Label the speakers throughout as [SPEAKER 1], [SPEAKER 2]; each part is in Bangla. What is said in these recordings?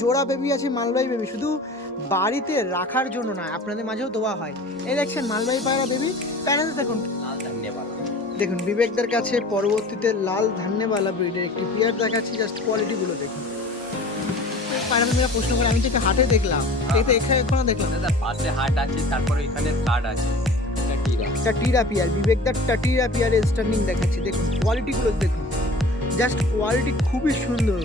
[SPEAKER 1] জোড়া বেবি আছে মালবাই বেবি। শুধু বাড়িতে রাখার জন্য না আপনাদের মাঝেও দেওয়া হয়। এই দেখছেন মালবাই পায়রা বেবি। প্যারেন্টস দেখুন। দেখুন বিবেকদের কাছে পরবর্তীতে লাল ধান্যবালা ব্রিডের একটি পেয়ার দেখাচ্ছি জাস্ট কোয়ালিটিগুলো দেখুন। মেয়েরা প্রশ্ন করে আমি তো হাটে দেখলাম। এই তো এখানে এখনও দেখলাম।
[SPEAKER 2] দাদা পাশে হাট আছে তারপরে এখানে কার্ড আছে। এটা টিরা।
[SPEAKER 1] টাটিরা পিয়ার বিবেকদার টাটিরা পিয়ারের স্ট্যান্ডিং দেখাচ্ছি। দেখুন কোয়ালিটিগুলো দেখুন। জাস্ট কোয়ালিটি খুবই সুন্দর।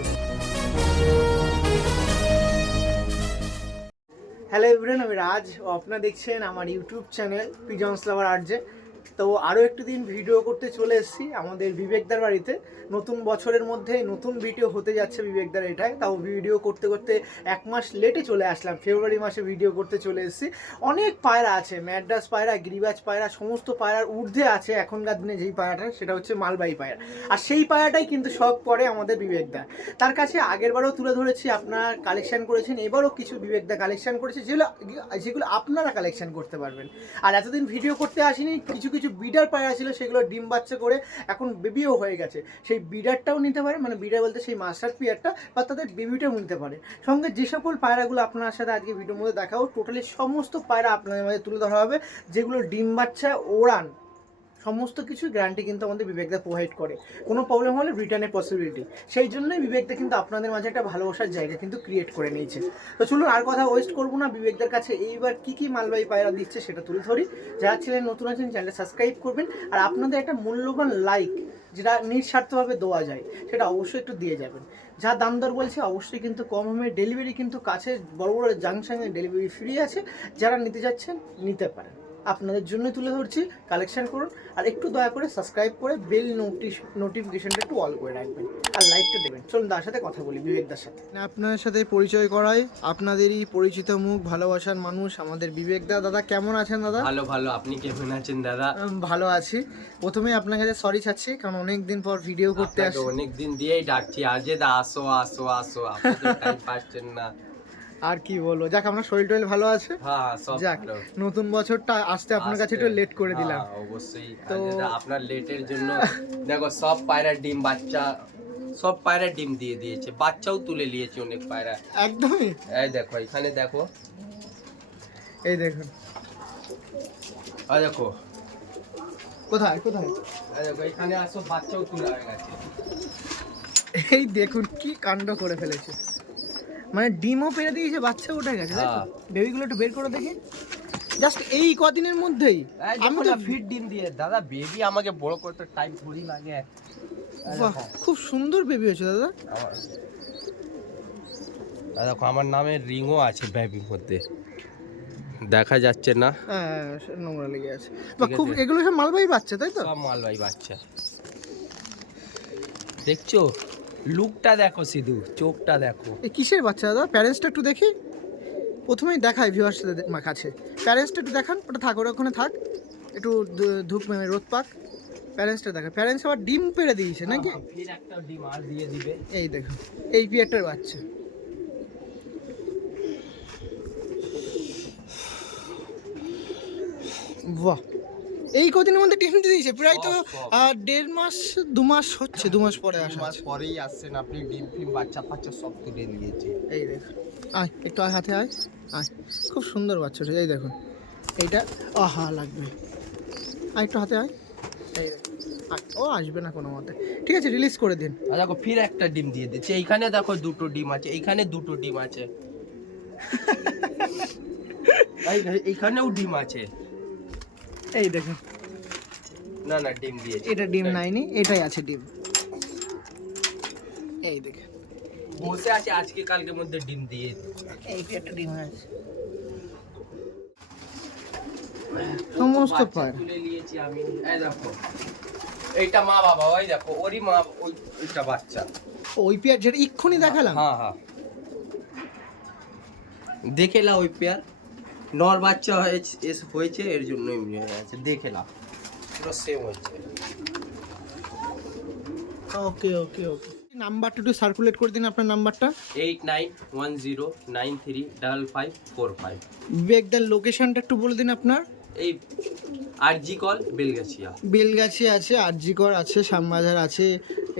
[SPEAKER 1] হ্যালো এভরিওয়ান আমি রাজ। আপনারা দেখছেন আমার YouTube channel pigeons lover RJ তো আরও একটু দিন ভিডিও করতে চলে এসেছি আমাদের বিবেকদার বাড়িতে। নতুন বছরের মধ্যে নতুন ভিডিও হতে যাচ্ছে বিবেকদার এটাই তাও ভিডিও করতে করতে এক মাস লেটে চলে আসলাম। ফেব্রুয়ারি মাসে ভিডিও করতে চলে এসেছি। অনেক পায়রা আছে, ম্যাড্রাস পায়রা, গিরিবাজ পায়রা, সমস্ত পায়রার ঊর্ধ্বে আছে এখনকার দিনে যেই পায়রাটা, সেটা হচ্ছে মালবাই পায়রা। আর সেই পায়রাটাই কিন্তু সব করে আমাদের বিবেকদা তার কাছে আগেরবারও তুলে ধরেছি, আপনারা কালেকশন করেছেন, এবারও কিছু বিবেকদা কালেকশন করেছে, যেগুলো যেগুলো আপনারা কালেকশন করতে পারবেন। আর এতদিন ভিডিও করতে আসিনি, কিছু কিছু বিডার পায়রা ছিল, সেগুলো ডিম বাচ্চা করে এখন বেবিও হয়ে গেছে। সেই বিডারটাও নিতে পারে মানে বিডার বলতে সেই মাস্টার পিয়ারটা বা তাদের বেবিটাও নিতে পারে। সঙ্গে যে সকল পায়রাগুলো আপনার সাথে আজকে ভিডিওর মধ্যে দেখাবো টোটালি সমস্ত পায়রা আপনাদের মধ্যে তুলে ধরা হবে, যেগুলো ডিম বাচ্চা, ওড়ান, সমস্ত কিছু গ্যারান্টি কিন্তু আমাদের বিবেকদা প্রোভাইড করে। কোনো প্রবলেম হলে রিটার্নের পসিবিলিটি সেই জন্যই বিবেকদা কিন্তু আপনাদের মাঝে একটা ভালোবাসার জায়গা কিন্তু ক্রিয়েট করে নিয়েছে। তো চলুন আর কথা ওয়েস্ট করব না, বিবেকদার কাছে এইবার কি কি মালবাহী পায়রা দিচ্ছে সেটা তুলে ধরি। যারা ছিলেন, নতুন আছেন চ্যানেলটা সাবস্ক্রাইব করবেন। আর আপনাদের একটা মূল্যবান লাইক যেটা নিঃস্বার্থভাবে দেওয়া যায়, সেটা অবশ্যই একটু দিয়ে যাবেন। যা দাম দর বলছে, অবশ্যই কিন্তু কম হবে ডেলিভারি কিন্তু কাছে বড় বড় জাংশনে ডেলিভারি ফ্রি আছে, যারা নিতে যাচ্ছেন, নিতে পারেন। আপনাদের জন্য তুলে ধরছি। কালেকশন করুন আর একটু দয়া করে সাবস্ক্রাইব করে বেল নোটিশ নোটিফিকেশনটা একটু অল করে রাখবেন আর লাইকটা দেবেন। চলুন তার সাথে কথা বলি বিবেকদার সাথে। আপনার সাথে পরিচয় করাই। আপনাদেরই পরিচিত মুখ ভালোবাসার মানুষ আমাদের বিবেকদা দাদা কেমন আছেন দাদা?
[SPEAKER 2] ভালো ভালো। আপনি কেমন আছেন দাদা?
[SPEAKER 1] ভালো আছি। প্রথমে আপনার কাছে সরি চাচ্ছি কারণ অনেক দিন পর ভিডিও করতে আসছি।
[SPEAKER 2] অনেক দিন দিয়েই ডাকছি। আজে দা আসো আসো আসো। আপনি তো টাইম পাচ্ছেন না।
[SPEAKER 1] আর কি বলব? যাক আপনার শরীর টরীর ভালো আছে।
[SPEAKER 2] হ্যাঁ
[SPEAKER 1] যাক নতুন বছরটা আসতে আপনার কাছে একটু লেট করে দিলাম।
[SPEAKER 2] হ্যাঁ, অবশ্যই
[SPEAKER 1] তো-
[SPEAKER 2] আপনার লেটের জন্য দেখো সব পায়রা ডিম বাচ্চা সব পায়রা ডিম দিয়ে দিয়েছে। বাচ্চাও তুলে নিয়েছে অনেক পায়রা।
[SPEAKER 1] একদমই?
[SPEAKER 2] এই দেখো এখানে দেখো।
[SPEAKER 1] এই দেখুন।
[SPEAKER 2] আর দেখো।
[SPEAKER 1] কোথায় কোথায়?
[SPEAKER 2] এই দেখো এখানে আসো বাচ্চাও তুলে হয়ে গেছে।
[SPEAKER 1] এই দেখুন কি কাণ্ড করে ফেলেছে। মানে ডিমও পেরে দিয়েছে বাচ্চা উঠে গেছে তাই তো?
[SPEAKER 2] হ্যাঁ।
[SPEAKER 1] বেবিগুলো একটু বের করে দেখি। জাস্ট এই কদিনের মধ্যেই আমি তো
[SPEAKER 2] ফিট ডিম দিয়ে। দাদা বেবি আমাকে বড় করতে টাইম থোড়ি লাগে।
[SPEAKER 1] খুব সুন্দর বেবি হয়েছে দাদা।
[SPEAKER 2] দেখো আমার নামে রিংও আছে বেবির মধ্যে। দেখা যাচ্ছে না।
[SPEAKER 1] হ্যাঁ নোংরা লেগে আছে। বা খুব এগুলো সব মালবাহী বাচ্চা তাই তো?
[SPEAKER 2] সব মালবাই বাচ্চা। দেখছ? লুকটা দেখো সিধু চোখটা দেখো।
[SPEAKER 1] এই কিসের বাচ্চা দাদা? প্যারেন্টসটা একটু দেখি। প্রথমেই দেখাই ভিউয়ার্সদের কাছে। প্যারেন্টসটা একটু দেখান ওটা থাক ওরা ওখানে থাক। একটু ধূপ মানে রোদ পাক। প্যারেন্টসটা দেখা প্যারেন্টস আবার ডিম পেড়ে দিয়েছে নাকি?
[SPEAKER 2] হ্যাঁ, একটা ডিম আর দিয়ে দিবে।
[SPEAKER 1] এই দেখো এই পিয়ারটার বাচ্চা। বাহ। এই কদিনের মধ্যে ডিম দিয়ে দিয়েছে। প্রায় তো দেড় মাস দু মাস হচ্ছে দু মাস পরে আসা
[SPEAKER 2] মাস পরেই আসছেন আপনি ডিম ফিম বাচ্চা ফাচ্চা সব তুলে নিয়েছে।
[SPEAKER 1] এই দেখো আয় একটু আয় হাতে আয় আয়। খুব সুন্দর বাচ্চাটা এই দেখুন। এইটা আহা লাগবে। আয় একটু হাতে আয়। এই ও আসবে না কোনো মতে। ঠিক আছে রিলিজ করে দিন।
[SPEAKER 2] আর দেখো ফির একটা ডিম দিয়ে দিচ্ছে। এইখানে দেখো দুটো ডিম আছে এইখানে দুটো ডিম আছে। এই এইখানেও ডিম আছে।
[SPEAKER 1] এই দেখুন।
[SPEAKER 2] না না ডিম দিয়েছে।
[SPEAKER 1] এটা ডিম নাইনি এটাই আছে ডিম। এই দেখে
[SPEAKER 2] বসে আছে আজকে কালকের মধ্যে ডিম দিয়ে।
[SPEAKER 1] এই একটা ডিম আছে সমস্ত পায়
[SPEAKER 2] তুলে নিয়েছি আমি। এই দেখো এইটা মা বাবা ওই দেখো ওরই মা ওই ওইটা বাচ্চা।
[SPEAKER 1] ওই পেয়ার যেটা এক্ষুনি দেখালাম।
[SPEAKER 2] হ্যাঁ হ্যাঁ। দেখে নাও ওই পেয়ার নর বাচ্চা হয়েছে এর জন্য এমনি হয়ে গেছে দেখে নাও। পুরো সেম হয়েছে।
[SPEAKER 1] ওকে ওকে ওকে নাম্বারটা একটু সার্কুলেট করে দিন আপনার নাম্বারটা
[SPEAKER 2] eight nine one zero nine three double five four five
[SPEAKER 1] বিবেকদার লোকেশনটা একটু বলে দিন আপনার।
[SPEAKER 2] এই আর জি কল বেলগাছিয়া
[SPEAKER 1] বেলগাছি আছে আরজিকর আছে শ্যামবাজার আছে।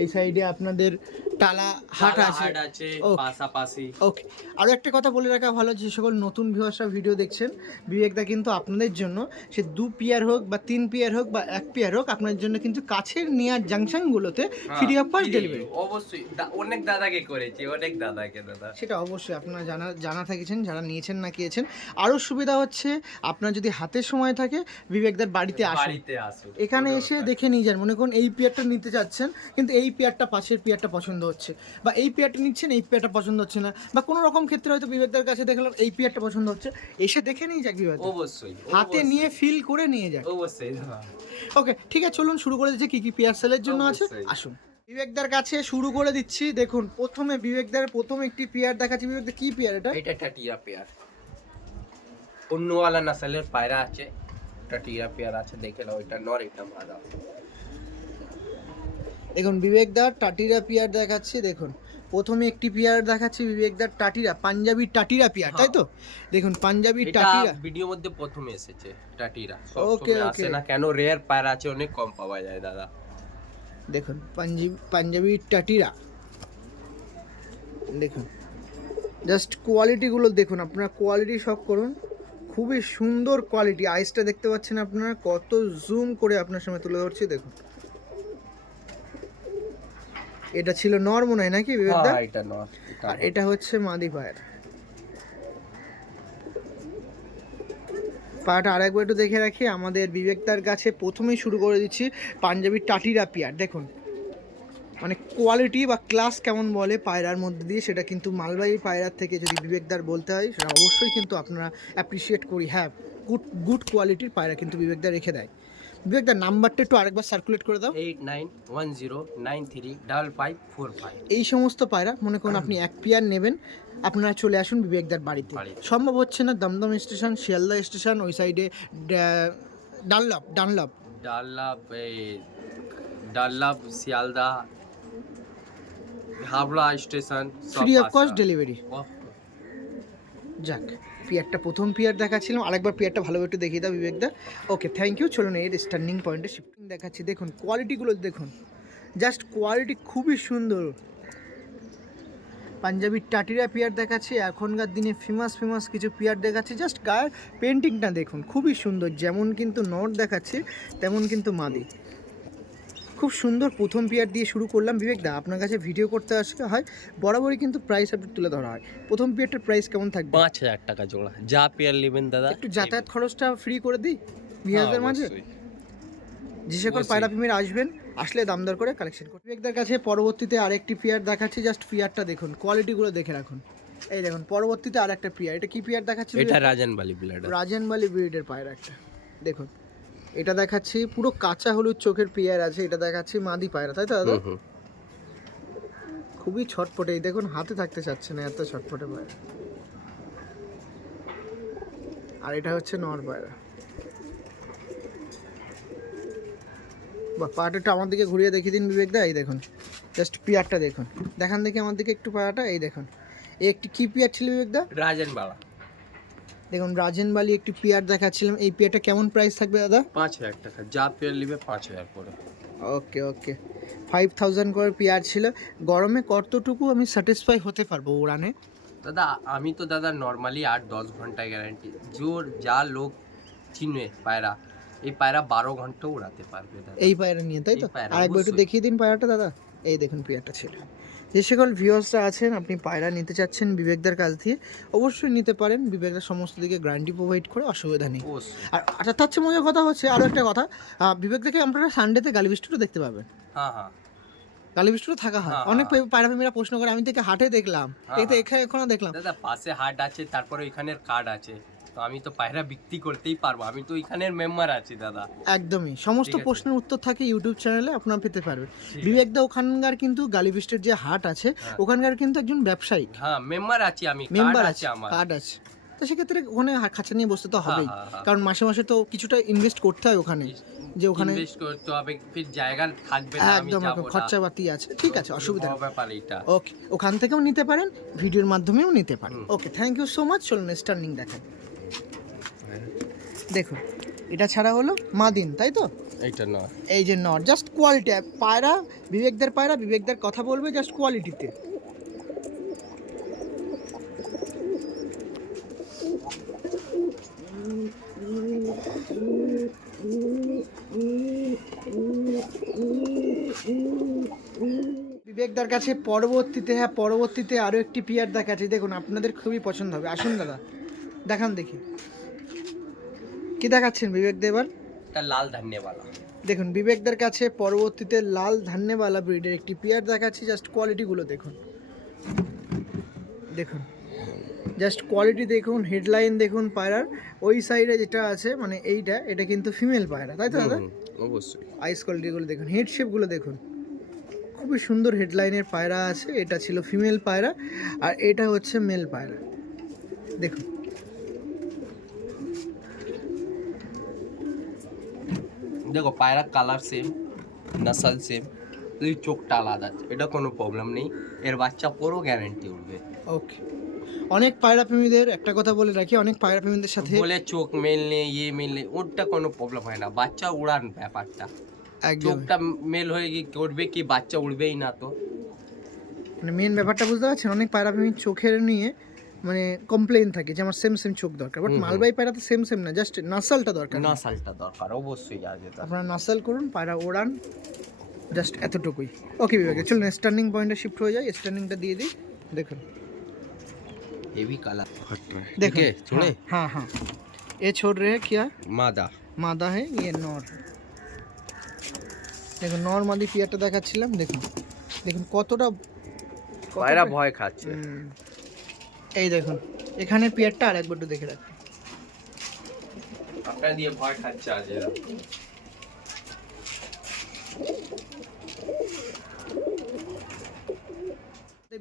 [SPEAKER 1] এই সাইডে আপনাদের টালা হাট আছে।
[SPEAKER 2] আছে পাশাপাশি।
[SPEAKER 1] ওকে। আরও একটা কথা বলে রাখা ভালো যে সকল নতুন ভিউয়ার্সরা ভিডিও দেখছেন বিবেকদা কিন্তু আপনাদের জন্য সে দু পিয়ার হোক বা তিন পিয়ার হোক বা এক পিয়ার হোক আপনার জন্য কিন্তু কাছের নিয়ার জাংশনগুলোতে ফ্রি অফ ফাস্ট ডেলিভারি
[SPEAKER 2] অবশ্যই। অনেক দাদাকে করেছি অনেক দাদাকে দাদা।
[SPEAKER 1] সেটা অবশ্যই আপনারা জানা জানা থাকেছেন যারা নিয়েছেন না কিয়েছেন আরও সুবিধা হচ্ছে আপনার যদি হাতে সময় থাকে বিবেকদার বাড়িতে আসুন। এখানে এসে দেখে নিয়ে যান। মনে করুন এই পেয়ারটা নিতে চাচ্ছেন কিন্তু এই পেয়ারটা পাশের পেয়ারটা পছন্দ হচ্ছে। বা এই পেয়ারটা নিচ্ছেন এই পেয়ারটা পছন্দ হচ্ছে না। বা কোনো রকম ক্ষেত্রে হয়তো বিবেকদার কাছে দেখলাম এই পেয়ারটা পছন্দ হচ্ছে। এসে দেখে নিয়ে যাক বিবেক
[SPEAKER 2] অবশ্যই
[SPEAKER 1] হাতে নিয়ে ফিল করে নিয়ে যাক।
[SPEAKER 2] অবশ্যই
[SPEAKER 1] ওকে ঠিক আছে চলুন শুরু করে দিচ্ছি কি কি পেয়ার সেলের জন্য আছে। আসুন। বিবেকদার কাছে শুরু করে দিচ্ছি। দেখুন প্রথমে বিবেকদার প্রথম একটি পেয়ার দেখাচ্ছি। বিবেকদার কি পেয়ার এটা?
[SPEAKER 2] এটা টাটিয়া পেয়ার। অন্যওয়ালা নাসলের পায়রা আছে। টাটিয়া পেয়ার আছে দেখে নাও এটা নর এটা মাদা।
[SPEAKER 1] দেখুন বিবেকদার টাটিরা পিয়ার দেখাচ্ছি দেখুন। প্রথমে একটি পিয়ার দেখাচ্ছি বিবেকদার টাটিরা পাঞ্জাবি টাটিরা পিয়ার তাই তো? দেখুন পাঞ্জাবি টাটিরা।
[SPEAKER 2] ভিডিও মধ্যে প্রথমে এসেছে টাটিরা। আসে
[SPEAKER 1] okay.
[SPEAKER 2] না কেন রেয়ার পায়রা আছে অনেক কম পাওয়া যায় দাদা।
[SPEAKER 1] দেখুন পাঞ্জাবি পাঞ্জাবি টাটিরা। দেখুন জাস্ট কোয়ালিটিগুলো দেখুন আপনারা কোয়ালিটি সব করুন। খুবই সুন্দর কোয়ালিটি আইসটা দেখতে পাচ্ছেন আপনারা কত জুম করে আপনার সামনে তুলে ধরছি দেখুন। এটা ছিল নর মনে হয় নাকি বিবেকদা
[SPEAKER 2] হ্যাঁ এটা নর এটা
[SPEAKER 1] আর এটা হচ্ছে মাদি পায়ের পাটা আরেকবার একটু দেখে রাখি আমাদের বিবেকদার কাছে প্রথমেই শুরু করে দিচ্ছি পাঞ্জাবি টাটিরা পিয়ার। দেখুন মানে কোয়ালিটি বা ক্লাস কেমন বলে পায়রার মধ্যে দিয়ে সেটা কিন্তু মালবাহী পায়রার থেকে যদি বিবেকদার বলতে হয় সেটা অবশ্যই কিন্তু আপনারা অ্যাপ্রিসিয়েট করি। হ্যাঁ গুড গুড কোয়ালিটির পায়রা কিন্তু বিবেকদার রেখে দেয়। বিবেকদার নাম্বারটা একটু আরেকবার সার্কুলেট করে দাও।
[SPEAKER 2] Eight nine one zero nine three double five four five
[SPEAKER 1] এই সমস্ত পায়রা মনে করুন আপনি এক পেয়ার নেবেন আপনারা চলে আসুন বিবেকদার বাড়িতে। সম্ভব হচ্ছে না দমদম স্টেশন শিয়ালদা স্টেশন ওই সাইডে ডানলপ ডানলপ।
[SPEAKER 2] ডাল্লাভ ডাল্লাভ Sealdah Habra station
[SPEAKER 1] free of cost delivery যাক। পিয়ারটা প্রথম পিয়ার দেখাচ্ছিলাম, আরেকবার পিয়ারটা ভালো একটু দেখিয়ে দাও বিবেকদা। ওকে থ্যাংক ইউ চলুন এর স্টার্নিং পয়েন্টে শিফটিং দেখাচ্ছি। দেখুন কোয়ালিটিগুলো দেখুন। জাস্ট কোয়ালিটি খুবই সুন্দর। পাঞ্জাবি টাটিরা পিয়ার দেখাচ্ছি, এখনকার দিনে ফেমাস ফেমাস কিছু পিয়ার দেখাচ্ছি। জাস্ট গায়ের পেন্টিংটা দেখুন, খুবই সুন্দর। যেমন কিন্তু নট দেখাচ্ছি, তেমন কিন্তু মাদি। খুব সুন্দর প্রথম পিয়ার দিয়ে শুরু করলাম। বিবেক দা আপনার কাছে ভিডিও করতে আসলে হয় বরাবরই কিন্তু প্রাইস আপডেট তুলে ধরা হয়। প্রথম পিয়ারটার প্রাইস কেমন থাকবে?
[SPEAKER 2] পাঁচ হাজার টাকা জোড়া। যা পেয়ার নেবেন দাদা
[SPEAKER 1] একটু যাতায়াত খরচটা ফ্রি করে দিই? বিহারদের মাঝে? যে সকল। পায়রা প্রেমীরা আসবেন আসলে দাম দর করে কালেকশন করুন। বিবেকদার কাছে পরবর্তীতে আরেকটি পিয়ার দেখাচ্ছি জাস্ট পিয়ারটা দেখুন কোয়ালিটিগুলো দেখে রাখুন। এই দেখুন পরবর্তীতে আরেকটা পিয়ার এটা কি পিয়ার দেখাচ্ছি?
[SPEAKER 2] এটা রাজান বালি ব্লাডার
[SPEAKER 1] রাজেনবালি ব্রিডের পায়রা একটা। দেখুন। এটা দেখাচ্ছি পুরো কাঁচা হলুদ চোখের পেয়ার আছে এটা দেখাচ্ছি মাদি পায়রা তাই তো দাদা? খুবই ছটপটে এই দেখুন হাতে থাকতে চাচ্ছে না এত ছটপটে পায়রা। আর এটা হচ্ছে নর পায়রা। বা পাটাটা আমার দিকে ঘুরিয়ে দেখিয়ে দিন বিবেক দা এই দেখুন জাস্ট পিয়ারটা দেখুন। দেখান দেখি আমার দিকে একটু পায়রাটা এই দেখুন। এই একটি কি পিয়ার ছিল বিবেক দা?
[SPEAKER 2] রাজান বালা
[SPEAKER 1] দেখুন রাজেনবালি একটি পিয়ার দেখাচ্ছিলাম। এই পিয়ারটা কেমন প্রাইস থাকবে দাদা?
[SPEAKER 2] পাঁচ হাজার টাকা। যা পেয়ার নেবে পাঁচ হাজার করে।
[SPEAKER 1] Okay okay. ফাইভ থাউজেন্ড করে পেয়ার ছিল। গরমে কতটুকু আমি স্যাটিসফাই হতে পারব উড়ানে
[SPEAKER 2] দাদা আমি তো দাদা নর্মালি আট দশ ঘণ্টা গ্যারান্টি জোর যা লোক চিনবে পায়রা এই পায়রা বারো ঘণ্টা উড়াতে পারবে দাদা।
[SPEAKER 1] এই পায়রা নিয়ে তাই তো? আরেকবার একটু দেখিয়ে দিন পায়রাটা দাদা। এই দেখুন পেয়ারটা ছিল। যে সকল ভিউয়ার্সরা আছেন আপনি পায়রা নিতে চাচ্ছেন বিবেকদার কাছ দিয়ে অবশ্যই নিতে পারেন। বিবেকদার সমস্ত দিকে গ্যারান্টি প্রোভাইড করে অসুবিধা নেই। আর আচ্ছা তার চেয়ে মজার কথা হচ্ছে আরও একটা কথা বিবেকদাকে আপনারা সানডেতে গালি বৃষ্টিটা দেখতে পাবেন।
[SPEAKER 2] হ্যাঁ হ্যাঁ।
[SPEAKER 1] গালি বৃষ্টিটা থাকা হয়।
[SPEAKER 2] হ্যাঁ,
[SPEAKER 1] অনেক
[SPEAKER 2] হ্যাঁ।
[SPEAKER 1] পায়রা প্রেমীরা প্রশ্ন করে আমি থেকে হাটে দেখলাম
[SPEAKER 2] হ্যাঁ,
[SPEAKER 1] এই তো
[SPEAKER 2] হ্যাঁ।
[SPEAKER 1] এখানে এখনও দেখলাম।
[SPEAKER 2] দাদা পাশে হাট আছে তারপরে ওইখানের কার্ড আছে। তো আমি তো পায়রা বিক্রি করতেই পারব। আমি তো এখানের মেম্বার আছি দাদা।
[SPEAKER 1] একদমই। সমস্ত প্রশ্নের উত্তর থাকে ইউটিউব চ্যানেলে আপনারা পেতে পারবেন। বিবেকদা ওখানকার কিন্তু গালিবিস্টের যে হাট আছে
[SPEAKER 2] হ্যাঁ।
[SPEAKER 1] ওখানকার কিন্তু একজন ব্যবসায়িক।
[SPEAKER 2] হ্যাঁ মেম্বার আছি আমি
[SPEAKER 1] মেম্বার আছে
[SPEAKER 2] আমার।
[SPEAKER 1] কার্ড আছে। তো সেক্ষেত্রে ওখানে খাঁচা নিয়ে বসতে তো
[SPEAKER 2] হ্যাঁ,
[SPEAKER 1] হবেই।
[SPEAKER 2] হ্যাঁ।
[SPEAKER 1] কারণ মাসে মাসে তো কিছুটা ইনভেস্ট করতে হয় ওখানে। যে ওখানে
[SPEAKER 2] ইনভেস্ট করতে হবে ফির জায়গা থাকবে না আমি
[SPEAKER 1] একদম খরচাপাতি আছে। ঠিক আছে অসুবিধা
[SPEAKER 2] ব্যাপার এটা
[SPEAKER 1] ওকে ওখান থেকেও নিতে পারেন ভিডিওর মাধ্যমেও নিতে পারেন। Okay thank you so much চলুন স্টার্নিং দেখান দেখুন এটা ছাড়া হলো মাদিন তাই তো?
[SPEAKER 2] এইটা নয়
[SPEAKER 1] এই যে নট জাস্ট কোয়ালিটি পায়রা বিবেকদের পায়রা বিবেকদের কথা বলবে জাস্ট কোয়ালিটিতে বিবেকদার কাছে পরবর্তীতে হ্যাঁ পরবর্তীতে আরও একটি পিয়ার দেখাচ্ছি। দেখুন আপনাদের খুবই পছন্দ হবে। আসুন দাদা দেখান দেখি। কি দেখাচ্ছেন বিবেক দেবার
[SPEAKER 2] এটা লাল ধান্যবালা
[SPEAKER 1] দেখুন বিবেকদের কাছে পরবর্তীতে লাল ধান্যবালা ব্রিডের একটি পেয়ার দেখাচ্ছি জাস্ট কোয়ালিটিগুলো দেখুন। দেখুন জাস্ট কোয়ালিটি দেখুন হেডলাইন দেখুন পায়রার। ওই সাইডে যেটা আছে মানে এইটা এটা কিন্তু ফিমেল পায়রা তাই তো দাদা?
[SPEAKER 2] অবশ্যই।
[SPEAKER 1] আইস কোয়ালিটিগুলো দেখুন হেড শেপগুলো দেখুন। খুবই সুন্দর হেডলাইনের পায়রা আছে এটা ছিল ফিমেল পায়রা আর এটা হচ্ছে মেল পায়রা। দেখুন
[SPEAKER 2] দেখো পায়রা কালার সেম নাসাল সেম তুই চোখটা আলাদা। এটা কোনো প্রবলেম নেই। এর বাচ্চা পুরো গ্যারেন্টি উঠবে।
[SPEAKER 1] ওকে অনেক পায়রা প্রেমীদের একটা কথা বলে রাখি অনেক পায়রা প্রেমীদের সাথে
[SPEAKER 2] বলে চোখ মেললে ইয়ে মেললে ওটা কোনো প্রবলেম হয় না। বাচ্চা উড়ান ব্যাপারটা। চোখটা মেল হয়ে গিয়ে উঠবে কি বাচ্চা উড়বেই না তো।
[SPEAKER 1] মানে মেন ব্যাপারটা বুঝতে পারছেন? অনেক পায়রা প্রেমী চোখের নিয়ে মানে কমপ্লেন থাকে যে আমার সেম সেম চোখ দরকার বাট
[SPEAKER 2] হুম হুম।
[SPEAKER 1] মালবাই পায়রা তো সেম সেম না জাস্ট নাসালটা দরকার
[SPEAKER 2] নাসালটা দরকার অবশ্যই আছে তার
[SPEAKER 1] আপনারা নাসাল করুন পায়রা ওড়ান জাস্ট এতটুকুই ওকে বিবেকে চলুন স্টার্নিং পয়েন্টে শিফট হয়ে যায় স্টার্নিংটা দিয়ে দিই দেখুন
[SPEAKER 2] হেভি কালার हट रहा है
[SPEAKER 1] देखो
[SPEAKER 2] ठीक है छोड़े
[SPEAKER 1] हाँ हाँ ये छोड़ रहे हैं क्या
[SPEAKER 2] मादा
[SPEAKER 1] মাদা है ये নর দেখুন নর মাদি পিয়ারটা দেখাচ্ছিলাম দেখুন দেখুন কতটা কতটা-
[SPEAKER 2] পায়রা ভয় খাচ্ছে
[SPEAKER 1] হুম। এই দেখুন এখানে পিয়ারটা আর একবার একটু দেখে রাখুন
[SPEAKER 2] আপনার দিয়ে ভয় খাচ্ছে আজ এরা।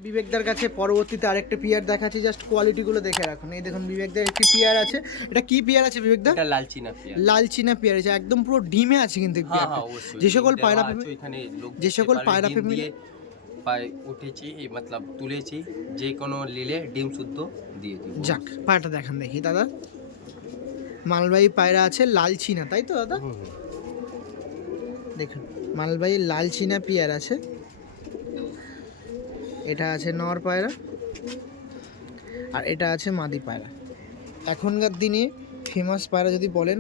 [SPEAKER 1] বিবেকদার কাছে পরবর্তীতে আরেকটা পিয়ার দেখাচ্ছি জাস্ট কোয়ালিটিগুলো দেখে রাখুন। এই দেখুন বিবেকদার একটি পিয়ার আছে। এটা কি পিয়ার আছে বিবেকদা?
[SPEAKER 2] এটা লালচি না পিয়া
[SPEAKER 1] লাল চীনা পেয়ার আছে একদম পুরো ডিমে আছে কিন্তু
[SPEAKER 2] হ্যাঁ হ্যাঁ অবশ্যই।
[SPEAKER 1] যে সকল পায়রা যে সকল পায়রা
[SPEAKER 2] দিয়ে পায় উঠেছি মতলব তুলেছি যে কোনো লিলে ডিম শুদ্ধ দিয়ে দিই
[SPEAKER 1] যাক পায়রাটা দেখান দেখি দাদা। মালবাহী পায়রা আছে লাল চিনা তাই তো দাদা। দেখুন মালবাহী লাল চিনা পেয়ার আছে। এটা আছে নর পায়রা আর এটা আছে মাদি পায়রা। এখনকার দিনে ফেমাস পায়রা যদি বলেন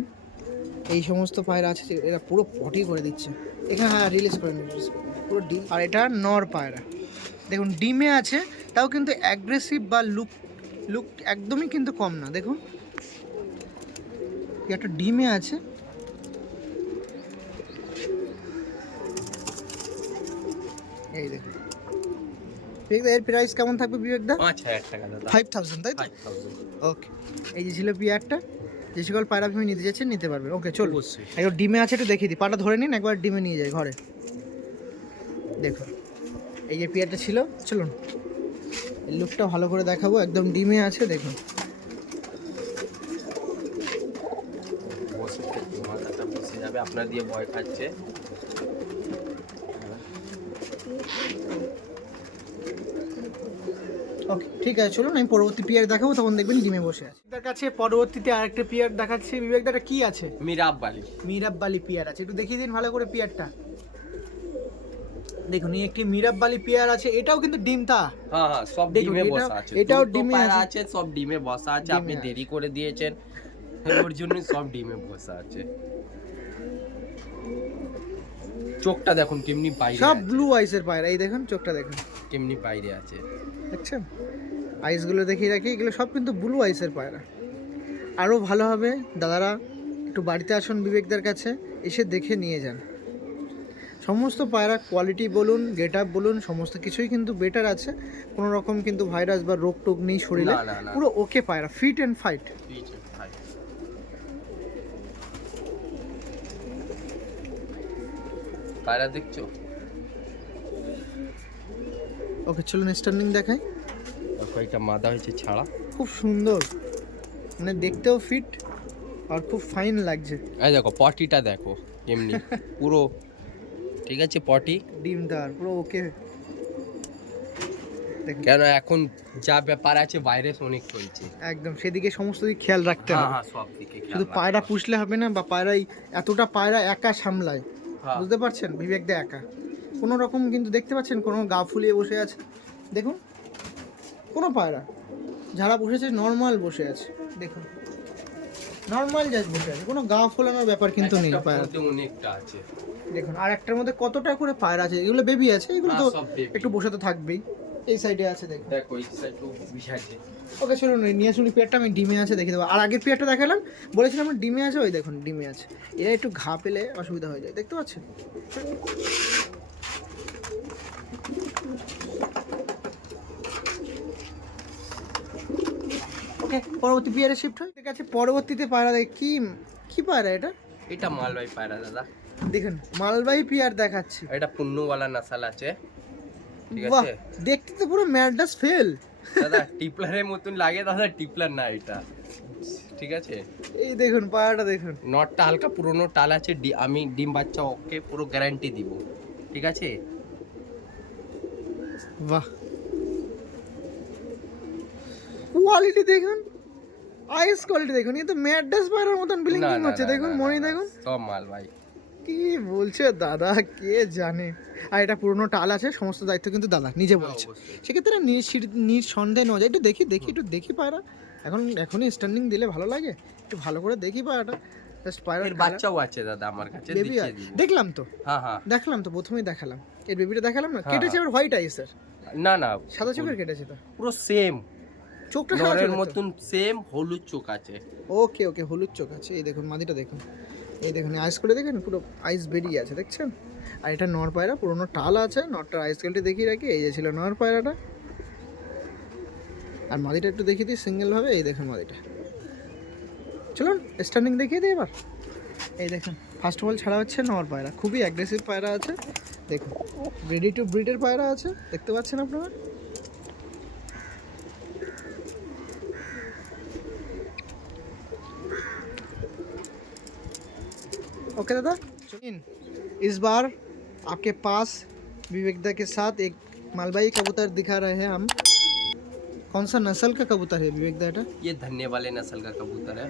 [SPEAKER 1] এই সমস্ত পায়রা আছে এরা পুরো পটি করে দিচ্ছে। এখানে হ্যাঁ রিলিজ করে release করে। পুরো ডিম আর এটা নর পায়রা। দেখুন ডিমে আছে তাও কিন্তু অ্যাগ্রেসিভ বা লুক লুক একদমই কিন্তু কম না। দেখুন একটা ডিমে আছে। এই দেখুন। বিবেকদা এর প্রাইস কেমন থাকবে বিবেকদা
[SPEAKER 2] পাঁচ হাজার টাকা দাদা।
[SPEAKER 1] ফাইভ থাউজেন্ড তাই তো? ওকে এই যে ছিল পিয়ারটা যে সকল পায়রা আপনি নিতে যাচ্ছেন নিতে পারবেন। ওকে চল একবার ডিমে আছে একটু দেখিয়ে দিই। পাটা ধরে নিন একবার ডিমে নিয়ে যাই ঘরে। দেখুন এই যে পিয়ারটা ছিল চলুন। এই লুকটা ভালো করে দেখাবো একদম ডিমে আছে দেখুন।
[SPEAKER 2] যাবে আপনার দিয়ে ভয় খাচ্ছে
[SPEAKER 1] ওকে ঠিক আছে চলুন আমি পরবর্তী পিয়ার দেখাবো তখন দেখবেন ডিমে বসে আছে। তার কাছে পরবর্তীতে আরেকটা পিয়ার দেখাচ্ছি বিবেকদাটা কি আছে?
[SPEAKER 2] মিরাব বালি।
[SPEAKER 1] মিরাব্বালি পিয়ার আছে একটু দেখিয়ে দিন ভালো করে পিয়ারটা। দেখুন এই একটি মিরাব্বালি পিয়ার আছে এটাও কিন্তু ডিমটা
[SPEAKER 2] হ্যাঁ হ্যাঁ সব ডিমে বসা আছে।
[SPEAKER 1] এটাও ডিমে আছে।
[SPEAKER 2] সব ডিমে বসা আছে আপনি দেরি করে দিয়েছেন। ওর জন্য সব ডিমে বসা আছে। চোখটা দেখুন কেমনি বাইরে
[SPEAKER 1] সব ব্লু আইসের পায়রা এই দেখুন চোখটা দেখুন।
[SPEAKER 2] কেমনি বাইরে আছে।
[SPEAKER 1] দেখছেন? আইসগুলো দেখিয়ে রাখি এগুলো সব কিন্তু ব্লু আইসের পায়রা। আরও ভালো হবে দাদারা একটু বাড়িতে আসুন বিবেকদের কাছে এসে দেখে নিয়ে যান। সমস্ত পায়রা কোয়ালিটি বলুন গেট আপ বলুন সমস্ত কিছুই কিন্তু বেটার আছে। কোনো রকম কিন্তু ভাইরাস বা রোগ টোগ নেই শরীরে। পুরো ওকে পায়রা ফিট অ্যান্ড ফাইট
[SPEAKER 2] পায়রা দেখছ?
[SPEAKER 1] ওকে চলুন স্টার্নিং দেখাই।
[SPEAKER 2] দেখো এটা মাদা হয়েছে ছাড়া।
[SPEAKER 1] খুব সুন্দর। মানে দেখতেও ফিট আর খুব ফাইন লাগছে।
[SPEAKER 2] এই দেখো পটিটা দেখো কেমনি পুরো ঠিক আছে পটি।
[SPEAKER 1] ডিমদার পুরো ওকে।
[SPEAKER 2] কেন এখন যা ব্যাপার আছে বাইরে অনেক চলছে।
[SPEAKER 1] একদম সেদিকে সমস্ত দিক খেয়াল রাখতে
[SPEAKER 2] হ্যাঁ
[SPEAKER 1] হবে।
[SPEAKER 2] হ্যাঁ সব দিকে
[SPEAKER 1] শুধু পায়রা পুষলে হবে না বা পায়রাই এতটা পায়রা একা সামলায়।
[SPEAKER 2] হ্যাঁ।
[SPEAKER 1] বুঝতে পারছেন? বিবেক দা একা। কোনো রকম কিন্তু দেখতে পাচ্ছেন? কোনো গা ফুলিয়ে বসে আছে। দেখুন কোনো পায়রা। যারা বসেছে নর্মাল বসে আছে। দেখুন। নর্মাল জাস্ট বসে আছে। কোনো গা ফোলানোর ব্যাপার কিন্তু নেই পায়রা।
[SPEAKER 2] অনেকটা আছে।
[SPEAKER 1] দেখুন আর একটার মধ্যে কতটা করে পায়রা আছে? এগুলো বেবি আছে এগুলো তো। একটু বসে তো থাকবেই। এই সাইডে আছে দেখুন।
[SPEAKER 2] দেখো এই সাইডও বিছাছে
[SPEAKER 1] ওকে চলুন এই নিয়ে শুনি পেয়ারটা আমি ডিমে আছে দেখে দেবো। আর আগের পেয়ারটা দেখালাম বলেছিলাম ডিমে আছে ওই দেখুন ডিমে আছে। এরা একটু ঘা পেলে অসুবিধা হয়ে যায় দেখতে পাচ্ছেন? ওকে পরবর্তী পেয়ারে শিফট হয়? ঠিক আছে পরবর্তীতে পায়রা দেখে কি কি পায়রা এটা?
[SPEAKER 2] এটা মালবাই পায়রা দাদা।
[SPEAKER 1] দেখুন মালবাহী পেয়ার দেখাচ্ছি।
[SPEAKER 2] এটা পুন্নুওয়ালা নাসাল আছে। ঠিক আছে?
[SPEAKER 1] দেখতে তো পুরো ম্যাডাস ফেল।
[SPEAKER 2] দাদা টিপলারের মতন লাগে দাদা টিপলার না এটা। ঠিক আছে?
[SPEAKER 1] এই দেখুন পায়রাটা দেখুন।
[SPEAKER 2] নটটা হালকা পুরনো টাল আছে আমি ডিম বাচ্চা ওকে পুরো গ্যারান্টি দিব। ঠিক আছে?
[SPEAKER 1] বাহ। কোয়ালিটি দেখুন আইস কোয়ালিটি দেখুন এ তো ম্যাডাস পায়রার মতন ব্লিঙ্কিং হচ্ছে দেখুন মনে দেখুন।
[SPEAKER 2] সব মাল ভাই।
[SPEAKER 1] কি বলছে দাদা কে জানে? আর এটা পুরনো টাল আছে সমস্ত দায়িত্ব কিন্তু দাদা নিজে বলছে।
[SPEAKER 2] অবশ্যই।
[SPEAKER 1] সেক্ষেত্রে নিঃসন্দেহ নেওয়া যায়। একটু দেখি দেখি একটু দেখি পায়রা। এখন এখনই স্ট্যান্ডিং দিলে ভালো লাগে। একটু ভালো করে দেখি পায়রাটা। জাস্ট পায়রার
[SPEAKER 2] বাচ্চাও আছে দাদা আমার কাছে
[SPEAKER 1] বেবি দেখলাম তো।
[SPEAKER 2] হ্যাঁ হ্যাঁ।
[SPEAKER 1] দেখলাম তো প্রথমেই দেখালাম। এর বেবিটা দেখালাম না?
[SPEAKER 2] হ্যাঁ,
[SPEAKER 1] কেটেছে আবার হোয়াইট আইসের
[SPEAKER 2] না না।
[SPEAKER 1] সাদা চোখের কেটেছে তো?
[SPEAKER 2] পুরো সেম
[SPEAKER 1] চোখটা
[SPEAKER 2] নরের। মতন সেম হলুদ চোখ আছে।
[SPEAKER 1] ওকে ওকে হলুদ চোখ আছে। এই দেখুন মাদিটা দেখুন। এই দেখুন আইস করে দেখেন পুরো আইস বেরিয়ে আছে দেখছেন? আর এটা নর পায়রা পুরোনো টাল আছে নরটার আইস কেলটি দেখিয়ে রাখি এই যে ছিল নর পায়রাটা। আর মাদিটা একটু দেখিয়ে দিই সিঙ্গেল ভাবে এই দেখুন মাদিটা চলুন স্ট্যান্ডিং দেখিয়ে দিই এবার। এই দেখুন ফার্স্ট অফ অল ছাড়া হচ্ছে নর পায়রা। খুবই অ্যাগ্রেসিভ পায়রা আছে। দেখুন রেডি টু ব্রিডের পায়রা আছে দেখতে পাচ্ছেন আপনারা? ओके दादा सुनिन इस बार आपके पास विवेकदा के साथ एक मालबाई कबूतर दिखा रहे हैं हम कौन सा नस्ल का कबूतर है विवेकदा এটা
[SPEAKER 2] ये धन्य वाले नस्ल का कबूतर है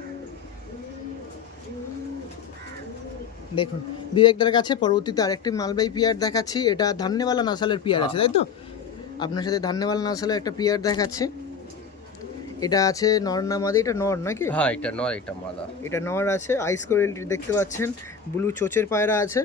[SPEAKER 1] দেখুন বিবেকদার কাছে পরবর্তীতে আরেকটি মালবাই পিয়ার দেখাচ্ছি এটা ধান্যওয়ালা নাসালের পিয়ার আছে তাই তো আপনার সাথে ধান্যওয়ালা নাসালের একটা পিয়ার দেখাচ্ছি এটা আছে নর নামাদি এটা নর নাকি?
[SPEAKER 2] হ্যাঁ এটা নর এটা মাদা।
[SPEAKER 1] এটা নর আছে আইস কোয়েলটি দেখতে পাচ্ছেন ব্লু চোচের পায়রা আছে।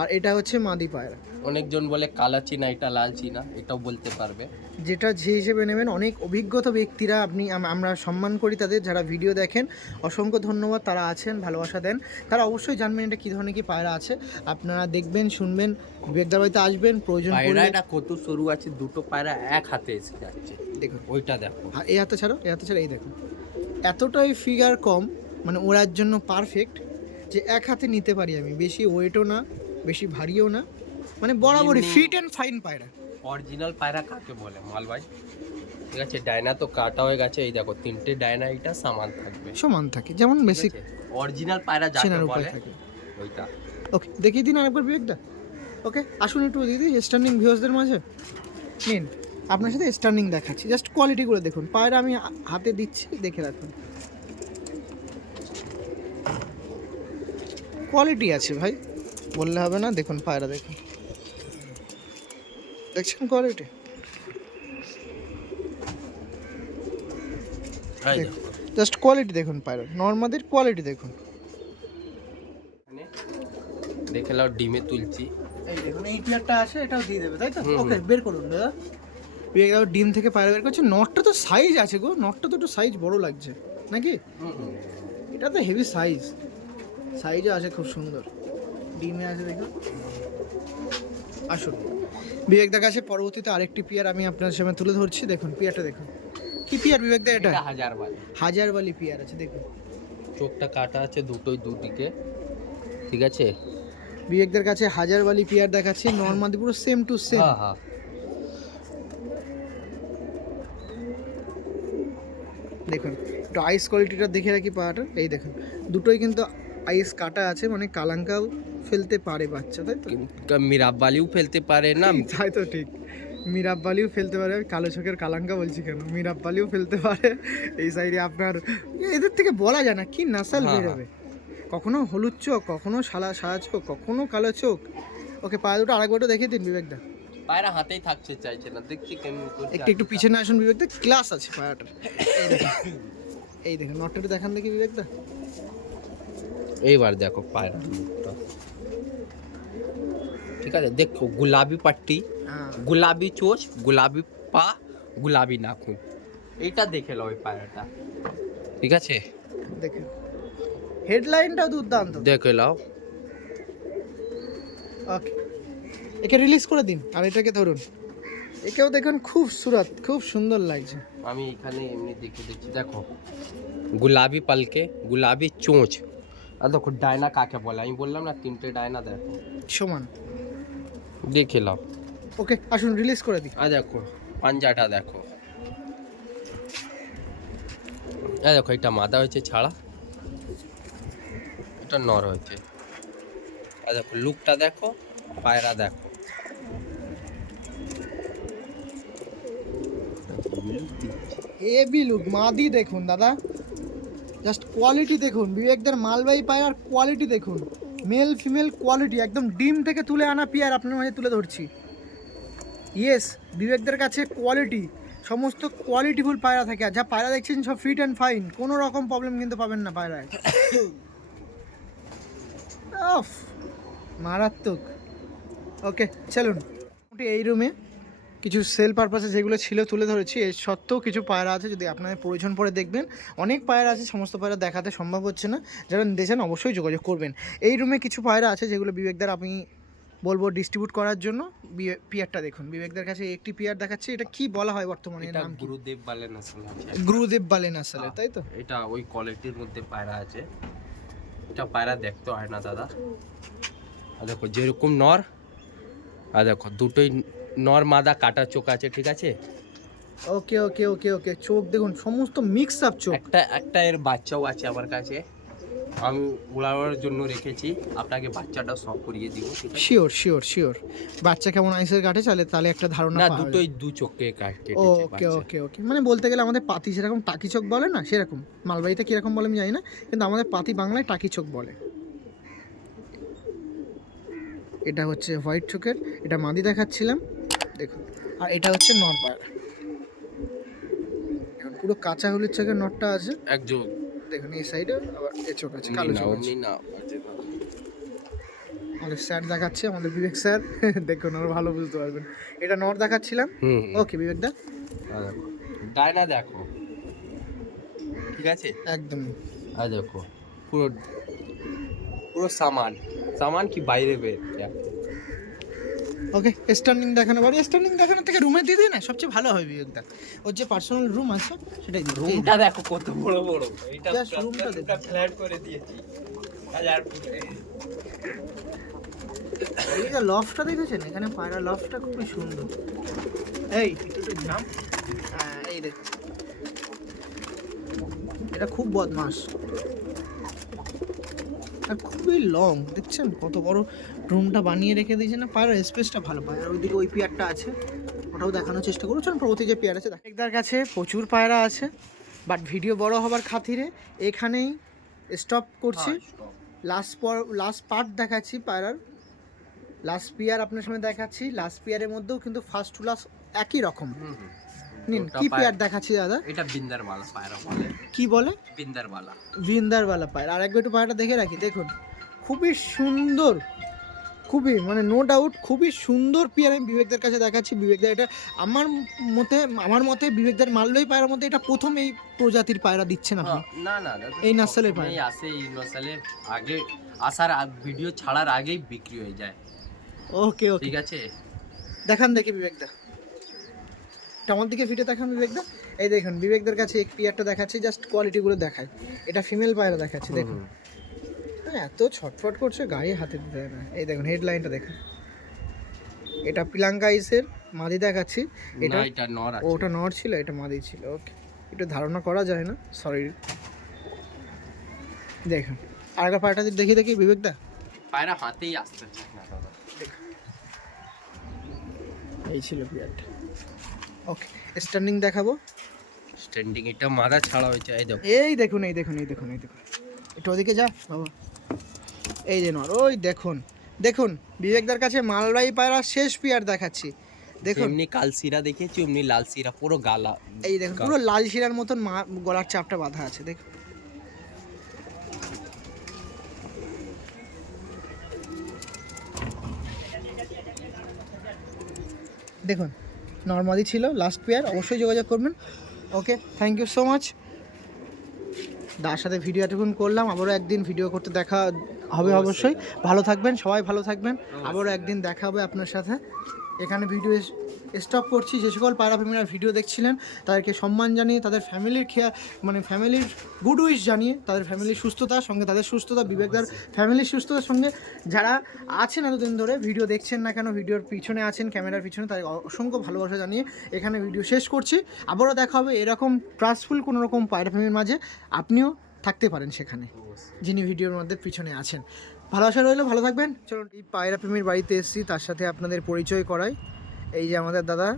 [SPEAKER 1] আর এটা হচ্ছে মাদি পায়রা।
[SPEAKER 2] অনেকজন বলে কালা চিনা এটা লাল চিনা এটাও বলতে পারবে।
[SPEAKER 1] যেটা যে হিসেবে নেবেন অনেক অভিজ্ঞতা ব্যক্তিরা আপনি আমরা সম্মান করি তাদের যারা ভিডিও দেখেন। অসংখ্য ধন্যবাদ তারা আছেন ভালোবাসা দেন। তারা অবশ্যই জানবেন এটা কী ধরনের কি পায়রা আছে। আপনারা দেখবেন শুনবেন বিবেকদার বাড়িতে আসবেন প্রয়োজন
[SPEAKER 2] পায়রা এটা কত সরু আছে দুটো পায়রা এক হাতে এসে যাচ্ছে।
[SPEAKER 1] দেখুন।
[SPEAKER 2] ওইটা দেখো।
[SPEAKER 1] এই হাতে ছাড়ো এই হাতে ছাড়ো এই দেখুন। এতটাই ফিগার কম মানে ওরার জন্য পারফেক্ট যে এক হাতে নিতে পারি আমি বেশি ওয়েটও না। বেশি ভারীও না। মানে বরাবরই ফিট অ্যান্ড ফাইন পায়রা।
[SPEAKER 2] অরিজিনাল পায়রা কাকে বলে? মালবাই ঠিক আছে ডায়না তো কাটা হয়ে গেছে। এই দেখো তিনটে ডায়না এটা সমান থাকবে।
[SPEAKER 1] সমান থাকে যেমন বেসিক
[SPEAKER 2] অরিজিনাল পায়রা যাকে বলে ওইটা।
[SPEAKER 1] ওকে দেখিয়ে দিন আরেকবার বিবেকদা। ওকে আসুন একটু দিদি স্ট্যান্ডিং ভিউয়ার্সদের মাঝে। নিন আপনার সাথে স্ট্যান্ডিং দেখাচ্ছি। জাস্ট কোয়ালিটিগুলো দেখুন। পায়রা আমি হাতে দিচ্ছি দেখে রাখুন। কোয়ালিটি আছে ভাই। বললে হবে না দেখুন পায়রা দেখুন। দেখছেন কোয়ালিটি
[SPEAKER 2] এই
[SPEAKER 1] জাস্ট কোয়ালিটি দেখুন পায়রা নর্মাদের কোয়ালিটি দেখুন।
[SPEAKER 2] দেখে নাও ডিমে তুলছি।
[SPEAKER 1] এই দেখুন এই পেয়ারটা আছে এটাও দিয়ে দেবে তাই তো? ওকে বের করুন দাদা। বিবেক দাদা ডিম থেকে পায়রা বের করছে নটটা তো সাইজ আছে গো নটটা তো একটু সাইজ বড় লাগছে নাকি? এটা তো হেভি সাইজ সাইজও আছে খুব সুন্দর। ডিমে আছে দেখুন। আসুন। বিবেকদার কাছে পরবর্তীতে আরেকটি পিয়ার আমি আপনার সামনে তুলে ধরছি। দেখুন পিয়ারটা দেখুন। কি পিয়ার বিবেকদা এটা?
[SPEAKER 2] এটা হাজার বালি।
[SPEAKER 1] হাজার বালি পিয়ার আছে দেখুন।
[SPEAKER 2] চোখটা কাটা আছে দুটোই দুদিকে। ঠিক আছে?
[SPEAKER 1] বিবেকদার কাছে হাজার বালি পিয়ার দেখাচ্ছি। নর্মাদি পুরো সেম টু সেম
[SPEAKER 2] হ্যাঁ হ্যাঁ।
[SPEAKER 1] দেখুন একটু আইস কোয়ালিটিটা দেখে রাখি পাহাড়টা এই দেখুন দুটোই কিন্তু আইস কাটা আছে মানে কালাঙ্কাও। ফেলতে পারে বাচ্চা তাই তো?
[SPEAKER 2] মিরাব বালিও ফেলতে পারে না।
[SPEAKER 1] তাই তো ঠিক। মিরাব্বালিও ফেলতে পারে কালো চোখের কালাঙ্কা বলছি কেন? মিরাব্বালিও ফেলতে পারে। এই সাইডে আপনার এদের থেকে বলা যায় না কি নাসাল
[SPEAKER 2] হ্যাঁ,
[SPEAKER 1] বেরোবে। কখনো হলুদ চোখ কখনো সাদা সাদা চোখ কখনো কালো চোখ। ওকে পা দুটো আরেকবারটা দেখিয়ে দিন বিবেকদা।
[SPEAKER 2] পায়রা হাতেই থাকতে চাইছে না দেখছি কেমন
[SPEAKER 1] একটু একটু পিছনে আসুন বিবেকদা ক্লাস আছে দেখুন এই দেখুন নটটা দেখান দেখি বিবেকদা।
[SPEAKER 2] এইবার দেখো পায়রা। ঠিক আছে? দেখো গুলাবি পাট্টি
[SPEAKER 1] হ্যাঁ।
[SPEAKER 2] গুলাবি চোচ গুলাবি পা গুলাবি নাখুন। এইটা দেখে নাও ওই পায়রাটা ঠিক আছে?
[SPEAKER 1] দেখুন হেডলাইনটাও দুর্দান্ত।
[SPEAKER 2] দেখে নাও।
[SPEAKER 1] ওকে। একে রিলিজ করে দিন আর এটাকে ধরুন। একেও দেখুন খুব সুরত খুব সুন্দর লাগছে।
[SPEAKER 2] আমি এখানে এমনি দেখে দিচ্ছি দেখো। গুলাবি পালকে গুলাবি চোঁচ। আর দেখো ডায়না কাকে বলে? আমি বললাম না তিনটে ডায়না দেখো।
[SPEAKER 1] সমান।
[SPEAKER 2] দেখে নাও
[SPEAKER 1] ওকে আসুন রিলিজ করে দিই।
[SPEAKER 2] আর দেখো পাঞ্জাটা দেখো। আর দেখো এটা মাদা হয়েছে ছাড়া। এটা নর হয়েছে। আর দেখো লুকটা দেখো পায়রা দেখো।
[SPEAKER 1] হেভি লুক মাদি দেখুন দাদা। জাস্ট কোয়ালিটি দেখুন বিবেকদের মালবাহী পায়রার কোয়ালিটি দেখুন। মেল ফিমেল কোয়ালিটি একদম ডিম থেকে তুলে আনা পিয়ার আপনার মাঝে তুলে ধরছি। ইয়েস বিবেকদের কাছে কোয়ালিটি সমস্ত কোয়ালিটিফুল পায়রা থাকে। যা পায়রা দেখছেন সব ফিট অ্যান্ড ফাইন কোনো রকম প্রবলেম কিন্তু পাবেন না পায়রায়। মারাত্মক। ওকে চলুন। এই রুমে কিছু সেল পারপাসে যেগুলো ছিল তুলে ধরেছি এর সত্ত্বেও কিছু পায়রা আছে যদি আপনাদের প্রয়োজন পড়ে দেখবেন। অনেক পায়রা আছে সমস্ত পায়রা দেখাতে সম্ভব হচ্ছে না। যারা নিতে চান অবশ্যই যোগাযোগ করবেন। এই রুমে কিছু পায়রা আছে যেগুলো বিবেকদার আপনি বলব ডিস্ট্রিবিউট করার জন্য। পিয়ারটা দেখুন। বিবেকদার কাছে একটি পিয়ার দেখাচ্ছে। এটা কি বলা হয় বর্তমানে? নাম
[SPEAKER 2] গুরুদেব বালেন আসলে
[SPEAKER 1] গুরুদেব বালেন আসলে তাই তো?
[SPEAKER 2] এটা ওই কোয়ালিটির মধ্যে পায়রা আছে। এটা পায়রা দেখতে হয় না দাদা। আর দেখো যেরকম নর আর দেখো দুটোই নর মাদা কাটা চোখ আছে ঠিক আছে?
[SPEAKER 1] ওকে ওকে ওকে ওকে চোখ দেখুন সমস্ত মিক্স আপ চোখ।
[SPEAKER 2] একটা একটা এর বাচ্চাও আছে আমার কাছে। আমি উড়ানোর জন্য রেখেছি। আপনাকে বাচ্চাটা সব করিয়ে দিব
[SPEAKER 1] শিওর শিওর শিওর বাচ্চা কেমন আইসের কাটে? চালে তাহলে একটা ধারণা
[SPEAKER 2] না দুটোই দু চোখে কাট-
[SPEAKER 1] ওকে ওকে ওকে মানে বলতে গেলে আমাদের পাতি যেরকম টাকি চোখ বলে না? সেরকম। মালবাড়িতে কীরকম বলে আমি জানি না কিন্তু আমাদের পাতি বাংলায় টাকি চোখ বলে। এটা হচ্ছে হোয়াইট চোখের। এটা মাদি দেখাচ্ছিলাম। দেখুন। আর এটা হচ্ছে নর পায়রা এখন পুরো কাঁচা হলুদ চোখের নটটা আছে।
[SPEAKER 2] এক যোগ
[SPEAKER 1] দেখুন এই সাইডে আবার এ চোখ আছে কালো চোখ আছে। আমাদের স্যার দেখাচ্ছে আমাদের বিবেক স্যার। দেখুন ওরা ভালো বুঝতে পারবেন। এটা নর দেখাচ্ছিলাম। ওকে বিবেক দা।
[SPEAKER 2] ডায়না দেখো। ঠিক আছে?
[SPEAKER 1] একদম।
[SPEAKER 2] আর দেখো পুরো পুরো সামান। সামান কি বাইরে বের?
[SPEAKER 1] ওকে স্ট্যান্ডিং দেখানো বাড়ি স্ট্যান্ডিং দেখানোর থেকে রুমে দিয়ে দিই না সবচেয়ে ভালো হবে বিবেকদা ওর যে পার্সোনাল রুম আছে সেটাই
[SPEAKER 2] রুমটা দেখো কত বড় বড়।
[SPEAKER 1] roomটা দেখো।
[SPEAKER 2] ফ্ল্যাট করে দিয়েছি। হাজার ফুটে
[SPEAKER 1] এই যে লফটা দেখেছেন? এখানে পায়রা লফটা খুবই সুন্দর। এই একটু একটু নাম হ্যাঁ এই দেখ। এটা খুব বদমাস আর খুবই লং দেখছেন? কত বড় রুমটা বানিয়ে রেখে দিয়েছে না? পায়রার স্পেসটা ভালো পায়। আর ওইদিকে ওই পেয়ারটা আছে। ওটাও দেখানোর চেষ্টা চলুন প্রতি যে পেয়ার আছে একদার কাছে প্রচুর পায়রা আছে বাট ভিডিও বড় হবার খাতিরে এখানেই স্টপ করছি। লাস্ট পর লাস্ট পার্ট দেখাচ্ছি পায়রার। লাস্ট পিয়ার আপনার সামনে দেখাচ্ছি। লাস্ট পিয়ারের মধ্যেও কিন্তু ফার্স্ট টু লাস্ট একই রকম। নিন কি
[SPEAKER 2] পায়-
[SPEAKER 1] পেয়ার দেখাচ্ছি দাদা?
[SPEAKER 2] এটা বিন্দারবালা পায়রা বলে
[SPEAKER 1] কি বলে?
[SPEAKER 2] বিন্দারবালা।
[SPEAKER 1] ভিন্দারওয়ালা পায়রা। আর একবার একটু পায়রাটা দেখে রাখি দেখুন। খুবই সুন্দর খুবই মানে নো ডাউট খুবই সুন্দর পিয়ার আমি বিবেকদের কাছে দেখাচ্ছি। বিবেকদার এটা আমার মতে আমার মতে বিবেকদার মাল্যই পায়রার মধ্যে এটা প্রথম এই প্রজাতির পায়রা দিচ্ছেন আপনি।
[SPEAKER 2] না না
[SPEAKER 1] এই নার্সালের
[SPEAKER 2] সবসময়ই আসে এই নসালে আগে আসার ভিডিও ছাড়ার আগেই বিক্রি হয়ে যায়।
[SPEAKER 1] ওকে ওকে
[SPEAKER 2] ঠিক আছে?
[SPEAKER 1] দেখান দেখি বিবেকদা। এটা আমার দিকে ফিটে দেখান বিবেকদা। এই দেখুন বিবেকদের কাছে এক পিয়ারটা দেখাচ্ছি জাস্ট কোয়ালিটিগুলো দেখায় এটা ফিমেল পায়রা দেখাচ্ছি দেখুন। হ্যাঁ, এত ছটফট করছে গায়ে হাতে দিতে দেয় না। এই দেখুন হেডলাইনটা দেখুন। এটা পিলাঙ্কা আইসের মাদি দেখাচ্ছি। এটা
[SPEAKER 2] না এটা নর আছে।
[SPEAKER 1] ওটা নর ছিল এটা মাদি ছিল ওকে একটু ধারণা করা যায় না সরি দেখুন আরেকবার পায়রাটা যদি দেখি দেখি বিবেকদা।
[SPEAKER 2] পায়রা হাতেই আসতে
[SPEAKER 1] এই ছিল পিয়ারটা। ওকে স্ট্যান্ডিং দেখাবো?
[SPEAKER 2] স্ট্যান্ডিং এটা মাথা ছাড়া হয়েছে এই দেখো।
[SPEAKER 1] এই দেখুন এই দেখুন এই দেখুন এই দেখুন। একটু ওদিকে যা বাবা। এই যে নর ওই দেখুন দেখুন বিবেকদার কাছে মালবাহী পায়রা শেষ পিয়ার দেখাচ্ছি। দেখুন।
[SPEAKER 2] এমনি কাল সিরা দেখেছি এমনি লাল সিরা পুরো গালা।
[SPEAKER 1] এই দেখুন পুরো লাল শিরার মতন মা গলার চাপটা বাঁধা আছে দেখুন দেখুন নর্মালি ছিল লাস্ট পেয়ার অবশ্যই যোগাযোগ করবেন। Okay thank you so much দার সাথে ভিডিও এতক্ষণ করলাম আবারও একদিন ভিডিও করতে দেখা হবে অবশ্যই। ভালো থাকবেন সবাই ভালো থাকবেন। আবারও একদিন দেখা হবে আপনার সাথে। এখানে ভিডিও স্টপ করছি। যে সকল পায়রাপ্রেমীরা ভিডিও দেখছিলেন, তাদেরকে সম্মান জানিয়ে, তাদের ফ্যামিলির খেয়াল মানে ফ্যামিলির গুড উইশ জানিয়ে, তাদের ফ্যামিলির সুস্থতার সঙ্গে, তাদের সুস্থতা, বিবেকদার ফ্যামিলির সুস্থতার সঙ্গে যারা আছেন এতদিন ধরে ভিডিও দেখছেন না কেন ভিডিওর পিছনে আছেন ক্যামেরার পিছনে, তাদের অসংখ্য ভালোবাসা জানিয়ে এখানে ভিডিও শেষ করছি। আবারও দেখা হবে এরকম ট্রাস্টফুল কোনো রকম পায়রাপ্রেমীর মাঝে। আপনিও থাকতে পারেন সেখানে, যিনি ভিডিওর মধ্যে পিছনে আছেন। ভালোবাসা রইল, ভালো থাকবেন। চলুন এই পায়রা প্রেমীর বাড়িতে এসেছি, তার সাথে আপনাদের পরিচয় করাই। এই যে আমাদের দাদা